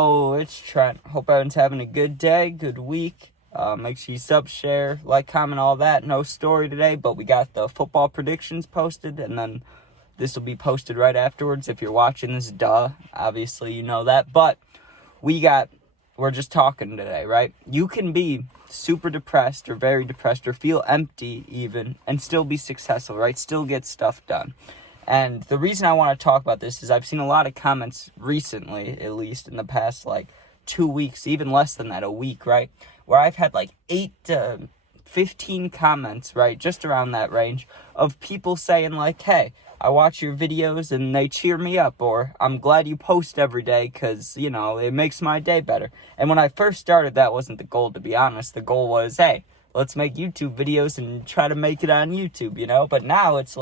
Oh, it's Trent. Hope everyone's having a good day, good week. Make sure you sub, share, like, comment, all that. No story today, but we got the football predictions posted, and then this will be posted right afterwards. If you're watching this, obviously you know that. But we're just talking today, right? You can be super depressed or very depressed or feel empty even and still be successful, right? Still get stuff done. And the reason I want to talk about this is I've seen a lot of comments recently, at least in the past 2 weeks, even less than that, a week, right? Where I've had 8 to 15 comments, right? Just around that range of people saying hey, I watch your videos and they cheer me up, or I'm glad you post every day because, it makes my day better. And when I first started, that wasn't the goal, to be honest. The goal was, hey, let's make YouTube videos and try to make it on YouTube, But now it's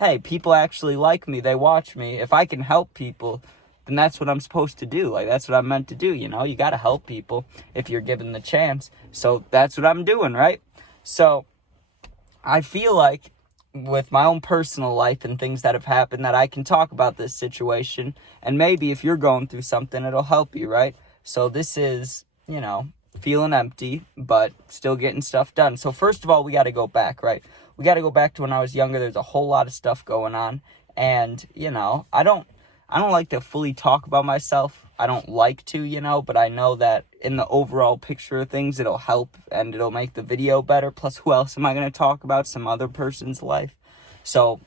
hey, people actually like me, they watch me. If I can help people, then that's what I'm supposed to do. That's what I'm meant to do, You got to help people if you're given the chance. So that's what I'm doing, right? So I feel like with my own personal life and things that have happened that I can talk about this situation, and maybe if you're going through something, it'll help you, right? So this is, feeling empty, but still getting stuff done. So first of all, we got to go back, right? We got to go back to when I was younger. There's a whole lot of stuff going on. And, I don't like to fully talk about myself. I don't like to, but I know that in the overall picture of things, it'll help and it'll make the video better. Plus, who else am I going to talk about? Some other person's life. So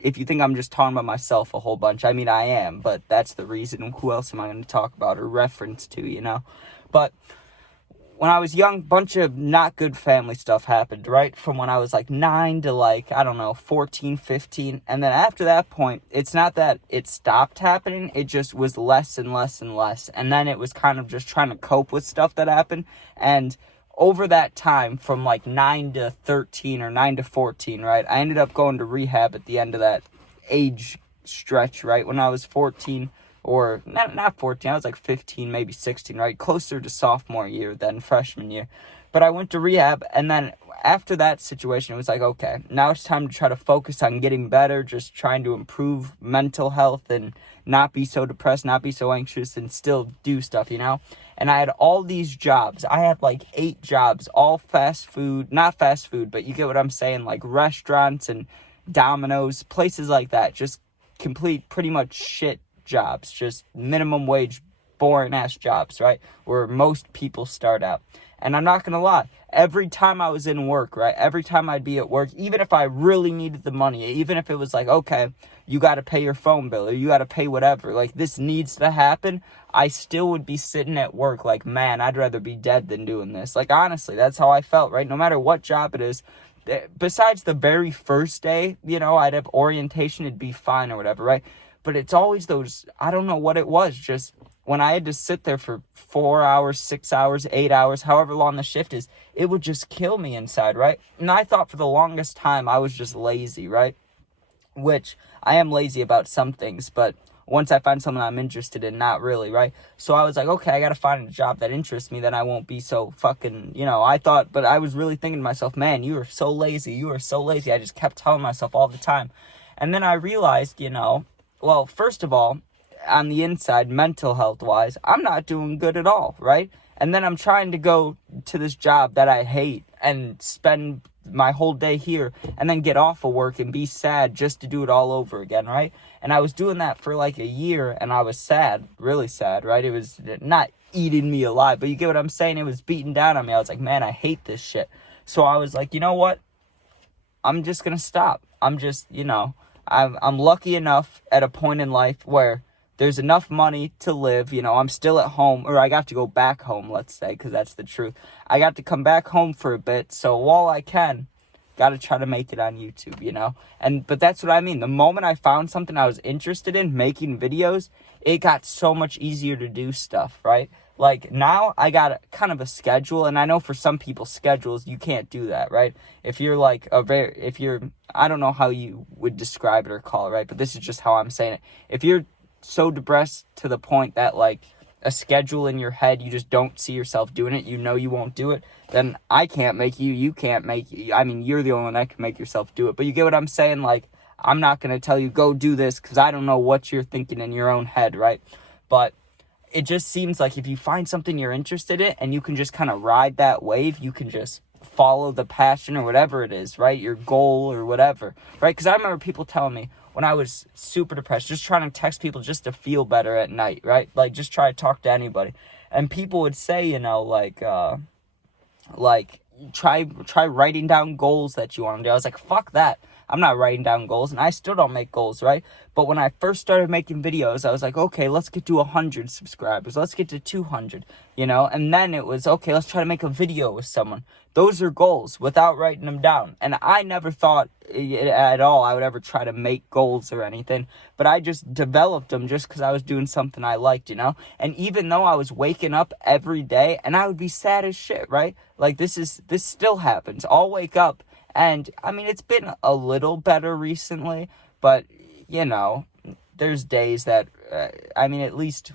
if you think I'm just talking about myself a whole bunch, I mean, I am, but that's the reason. Who else am I going to talk about or reference to, But when I was young, bunch of not good family stuff happened, right? From when I was 9 to 14, 15. And then after that point, it's not that it stopped happening. It just was less and less and less. And then it was kind of just trying to cope with stuff that happened. And over that time, from 9 to 13 or 9 to 14, right? I ended up going to rehab at the end of that age stretch, right? When I was 14. Or not 14, I was 15, maybe 16, right? Closer to sophomore year than freshman year. But I went to rehab, and then after that situation, it was okay, now it's time to try to focus on getting better, just trying to improve mental health and not be so depressed, not be so anxious, and still do stuff, And I had all these jobs. I had 8 jobs, all fast food, not fast food, but you get what I'm saying, restaurants and Domino's, places like that, just complete pretty much shit jobs, just minimum wage, boring ass jobs, right? Where most people start out. And I'm not gonna lie, every time I was in work, right? Every time I'd be at work, even if I really needed the money, even if it was okay, you gotta pay your phone bill or you gotta pay whatever, this needs to happen, I still would be sitting at work man, I'd rather be dead than doing this. Honestly, that's how I felt, right? No matter what job it is. Besides the very first day, I'd have orientation, it'd be fine or whatever, right? But it's always those, I don't know what it was, just when I had to sit there for 4 hours, 6 hours, 8 hours, however long the shift is, it would just kill me inside, right? And I thought for the longest time I was just lazy, right? Which I am lazy about some things, but once I find something I'm interested in, not really, right? So I was okay, I gotta find a job that interests me, then I won't be so fucking, I thought, but I was really thinking to myself, man, you are so lazy, you are so lazy. I just kept telling myself all the time. And then I realized, well, first of all, on the inside, mental health-wise, I'm not doing good at all, right? And then I'm trying to go to this job that I hate and spend my whole day here and then get off of work and be sad just to do it all over again, right? And I was doing that for a year, and I was sad, really sad, right? It was not eating me alive, but you get what I'm saying? It was beating down on me. I was man, I hate this shit. So I was you know what? I'm just going to stop. I'm just, I'm lucky enough at a point in life where there's enough money to live, I'm still at home, or I got to go back home, let's say, because that's the truth. I got to come back home for a bit, so while I can, got to try to make it on YouTube, but that's what I mean. The moment I found something I was interested in, making videos, it got so much easier to do stuff, right? Now I got kind of a schedule, and I know for some people schedules, you can't do that, right? If you're I don't know how you would describe it or call it, right? But this is just how I'm saying it. If you're so depressed to the point that a schedule in your head, you just don't see yourself doing it, you won't do it, then I can't make you can't make, I mean, you're the only one that can make yourself do it. But you get what I'm saying? I'm not going to tell you, go do this, because I don't know what you're thinking in your own head, right? But it just seems like if you find something you're interested in and you can just kind of ride that wave, you can just follow the passion or whatever it is, right? Your goal or whatever, right? Because I remember people telling me when I was super depressed, just trying to text people just to feel better at night, right? Like, just try to talk to anybody. And people would say, you know, like try writing down goals that you want to do. I was like, fuck that. I'm not writing down goals, and I still don't make goals, right? But when I first started making videos, I was like, okay, let's get to 100 subscribers. Let's get to 200, you know? And then it was, okay, let's try to make a video with someone. Those are goals without writing them down. And I never thought at all I would ever try to make goals or anything. But I just developed them just because I was doing something I liked, you know? And even though I was waking up every day, and I would be sad as shit, right? Like, this still happens. I'll wake up. And, I mean, it's been a little better recently, but, you know, there's days that, at least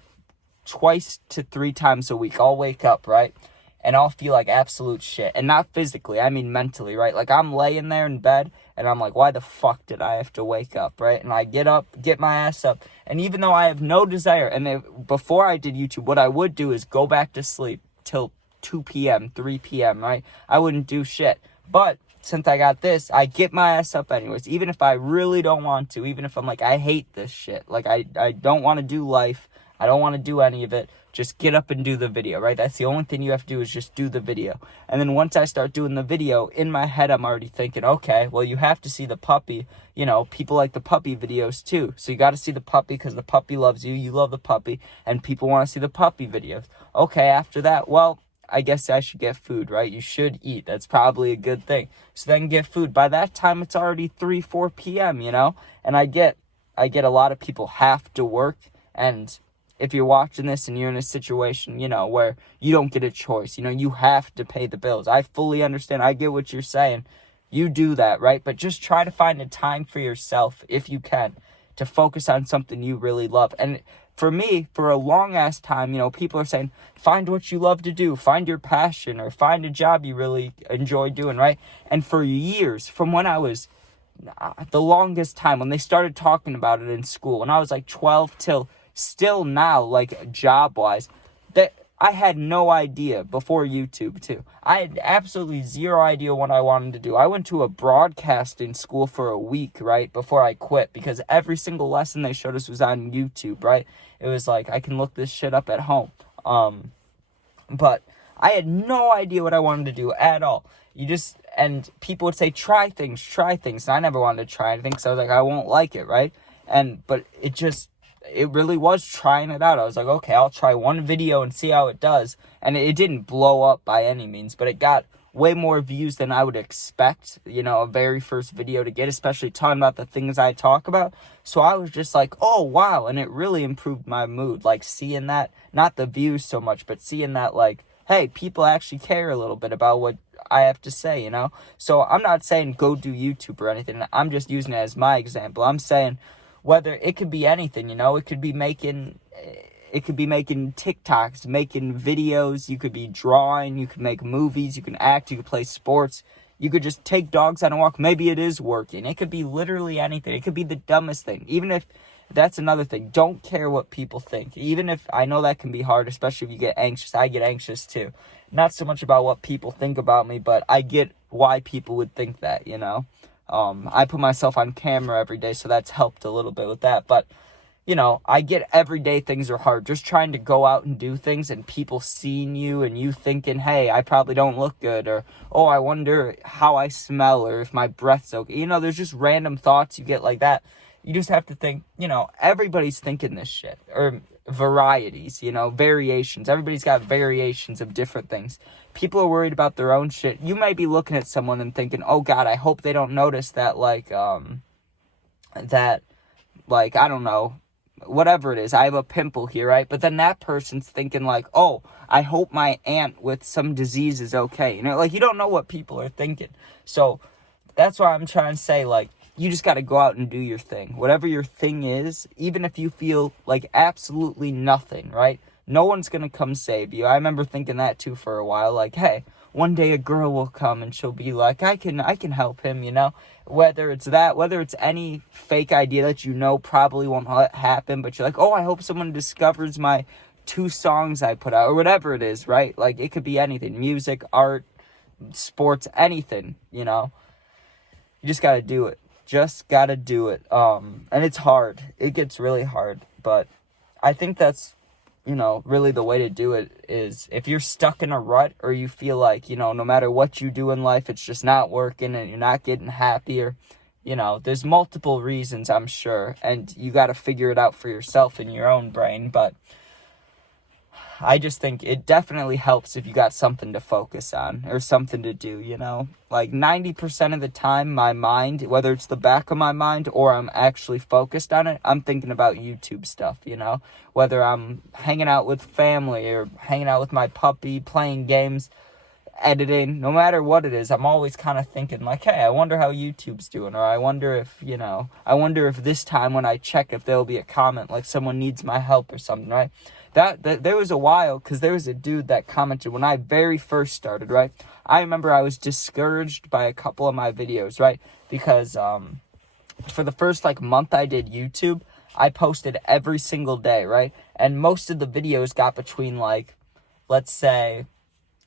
twice to 3 times a week, I'll wake up, right? And I'll feel like absolute shit. And not physically, I mean mentally, right? Like, I'm laying there in bed, and I'm like, why the fuck did I have to wake up, right? And I get up, get my ass up, and even though I have no desire, and before I did YouTube, what I would do is go back to sleep till 2 p.m., 3 p.m., right? I wouldn't do shit. But since I got this, I get my ass up anyways, even if I really don't want to, even if I'm like, I hate this shit, like, I don't want to do life, I don't want to do any of it, just get up and do the video, right? That's the only thing you have to do is just do the video. And then once I start doing the video, in my head, I'm already thinking, okay, well, you have to see the puppy, you know, people like the puppy videos too, so you got to see the puppy because the puppy loves you, you love the puppy, and people want to see the puppy videos. Okay, after that, well, I guess I should get food, right? You should eat. That's probably a good thing. So then get food. By that time, it's already 3, 4 p.m., you know? And I get a lot of people have to work. And if you're watching this and you're in a situation, you know, where you don't get a choice, you know, you have to pay the bills. I fully understand. I get what you're saying. You do that, right? But just try to find a time for yourself, if you can, to focus on something you really love. And for me, for a long-ass time, you know, people are saying, find what you love to do, find your passion, or find a job you really enjoy doing, right? And for years, from when I was, the longest time, when they started talking about it in school, when I was like 12 till still now, like, job-wise, that I had no idea before YouTube, too. I had absolutely zero idea what I wanted to do. I went to a broadcasting school for a week, right, before I quit, because every single lesson they showed us was on YouTube, right? It was like, I can look this shit up at home. But I had no idea what I wanted to do at all. And people would say, try things. And I never wanted to try anything, because I was like, I won't like it, right? But it really was trying it out. I was like, okay, I'll try one video and see how it does. And it didn't blow up by any means, but it got way more views than I would expect, you know, a very first video to get, especially talking about the things I talk about. So I was just like, oh, wow. And it really improved my mood, like, seeing that, not the views so much, but seeing that, like, hey, people actually care a little bit about what I have to say, you know? So I'm not saying go do YouTube or anything. I'm just using it as my example. I'm saying, whether it could be anything, you know, it could be making TikToks, making videos, you could be drawing, you could make movies, you can act, you could play sports, you could just take dogs on a walk. Maybe it is working. It could be literally anything. It could be the dumbest thing. Even if that's another thing, don't care what people think. Even if, I know that can be hard, especially if you get anxious. I get anxious too. Not so much about what people think about me, but I get why people would think that, you know. I put myself on camera every day, so that's helped a little bit with that. But, you know, I get everyday things are hard. Just trying to go out and do things and people seeing you and you thinking, hey, I probably don't look good, or, oh, I wonder how I smell, or if my breath's okay. You know, there's just random thoughts you get like that. You just have to think, you know, everybody's thinking this shit, or varieties, you know, variations. Everybody's got variations of different things. People are worried about their own shit. You might be looking at someone and thinking, oh God, I hope they don't notice that, I don't know, whatever it is, I have a pimple here, right? But then that person's thinking like, oh, I hope my aunt with some disease is okay. You know, like, you don't know what people are thinking. So that's why I'm trying to say, like, you just got to go out and do your thing. Whatever your thing is, even if you feel like absolutely nothing, right? No one's going to come save you. I remember thinking that too for a while. Like, hey, one day a girl will come and she'll be like, I can help him, you know? Whether it's that, whether it's any fake idea that you know probably won't happen, but you're like, oh, I hope someone discovers my 2 songs I put out, or whatever it is, right? Like, it could be anything, music, art, sports, anything, you know? You just gotta do it. Just gotta do it. And it's hard. It gets really hard, but I think that's, you know, really the way to do it is if you're stuck in a rut or you feel like, you know, no matter what you do in life, it's just not working and you're not getting happier, you know, there's multiple reasons, I'm sure, and you got to figure it out for yourself in your own brain, but I just think it definitely helps if you got something to focus on or something to do, you know? Like 90% of the time, my mind, whether it's the back of my mind or I'm actually focused on it, I'm thinking about YouTube stuff, you know? Whether I'm hanging out with family or hanging out with my puppy, playing games, editing, no matter what it is, I'm always kind of thinking like, hey, I wonder how YouTube's doing, or I wonder if, you know, I wonder if this time when I check if there'll be a comment like someone needs my help or something, right? That there was a while, because there was a dude that commented when I very first started, right? I remember I was discouraged by a couple of my videos, right? Because for the first like month I did YouTube, I posted every single day, right? And most of the videos got between like, let's say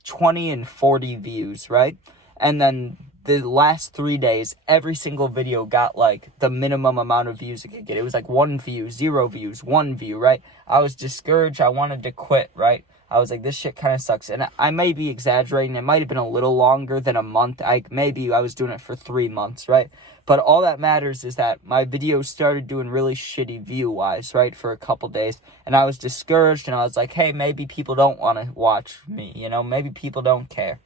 20 and 40 views, right? And then the last 3 days, every single video got like the minimum amount of views it could get. It was like 1 view, 0 views, 1 view, right? I was discouraged. I wanted to quit, right? I was like, this shit kind of sucks. And I may be exaggerating. It might have been a little longer than a month. Maybe I was doing it for 3 months, right? But all that matters is that my videos started doing really shitty view-wise, right, for a couple days. And I was discouraged, and I was like, hey, maybe people don't want to watch me, you know? Maybe people don't care.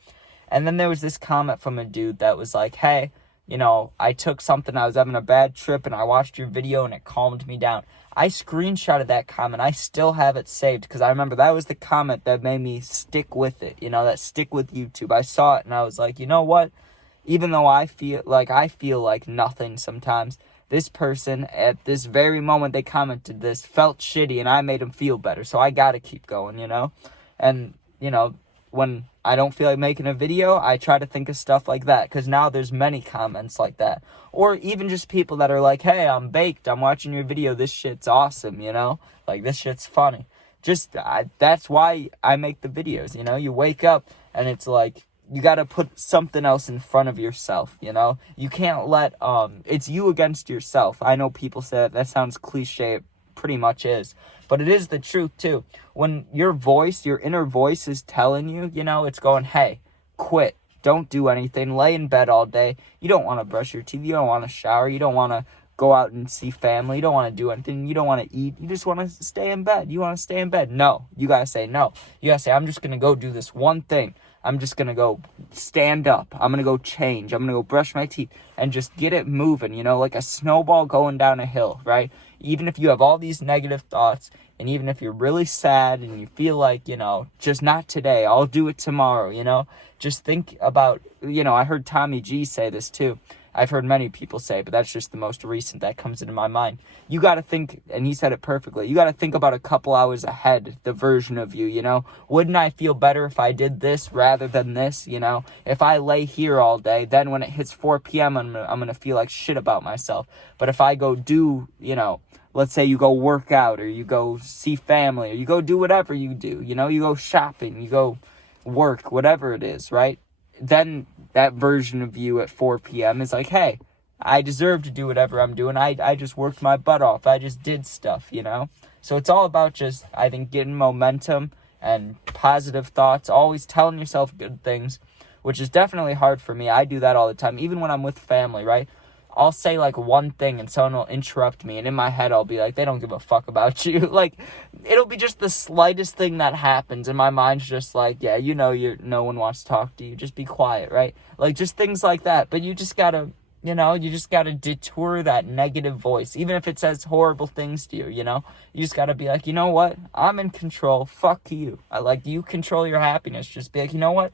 And then there was this comment from a dude that was like, hey, you know, I took something, I was having a bad trip, and I watched your video, and it calmed me down. I screenshotted that comment. I still have it saved, because I remember that was the comment that made me stick with it, you know, that stick with YouTube. I saw it, and I was like, you know what? Even though I feel like nothing sometimes, this person, at this very moment they commented this, felt shitty, and I made them feel better, so I gotta keep going, you know? And, you know, when I don't feel like making a video, I try to think of stuff like that, because now there's many comments like that. Or even just people that are like, hey, I'm baked, I'm watching your video, this shit's awesome, you know? Like, this shit's funny. That's why I make the videos, you know? You wake up, and it's like, you got to put something else in front of yourself, you know? You can't let, it's you against yourself. I know people say that sounds cliche, it pretty much is. But it is the truth, too. When your voice, your inner voice is telling you, you know, it's going, hey, quit. Don't do anything. Lay in bed all day. You don't want to brush your teeth. You don't want to shower. You don't want to go out and see family. You don't want to do anything. You don't want to eat. You just want to stay in bed. You want to stay in bed. No. You got to say no. You got to say, I'm just going to go do this one thing. I'm just going to go stand up. I'm going to go change. I'm going to go brush my teeth and just get it moving, you know, like a snowball going down a hill, right? Even if you have all these negative thoughts, and even if you're really sad and you feel like, you know, just not today, I'll do it tomorrow, you know, just think about, you know, I heard Tommy G say this too. I've heard many people say, but that's just the most recent that comes into my mind. You got to think, and he said it perfectly, you got to think about a couple hours ahead, the version of you, you know? Wouldn't I feel better if I did this rather than this, you know? If I lay here all day, then when it hits 4 p.m., I'm going to feel like shit about myself. But if I go do, you know, let's say you go work out, or you go see family, or you go do whatever you do, you know? You go shopping, you go work, whatever it is, right? Then that version of you at 4 p.m. is like, hey, I deserve to do whatever I'm doing. I just worked my butt off. I just did stuff, you know? So it's all about just, I think, getting momentum and positive thoughts, always telling yourself good things, which is definitely hard for me. I do that all the time, even when I'm with family, right? I'll say like one thing and someone will interrupt me, and in my head I'll be like, they don't give a fuck about you. Like, it'll be just the slightest thing that happens, and my mind's just like, yeah, you know, no one wants to talk to you, just be quiet, right? Like, just things like that. But you just gotta, you know, detour that negative voice, even if it says horrible things to you, you know? You just gotta be like, you know what? I'm in control. Fuck you. You control your happiness. Just be like, you know what?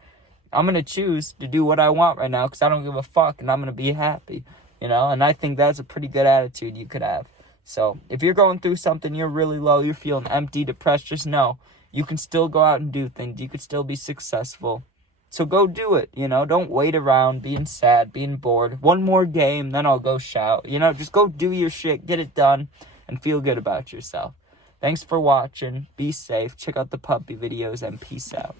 I'm gonna choose to do what I want right now, because I don't give a fuck, and I'm gonna be happy. You know, and I think that's a pretty good attitude you could have. So if you're going through something, you're really low, you're feeling empty, depressed, just know you can still go out and do things. You could still be successful. So go do it, you know. Don't wait around being sad, being bored. One more game, then I'll go shout. You know, just go do your shit, get it done, and feel good about yourself. Thanks for watching. Be safe. Check out the puppy videos and peace out.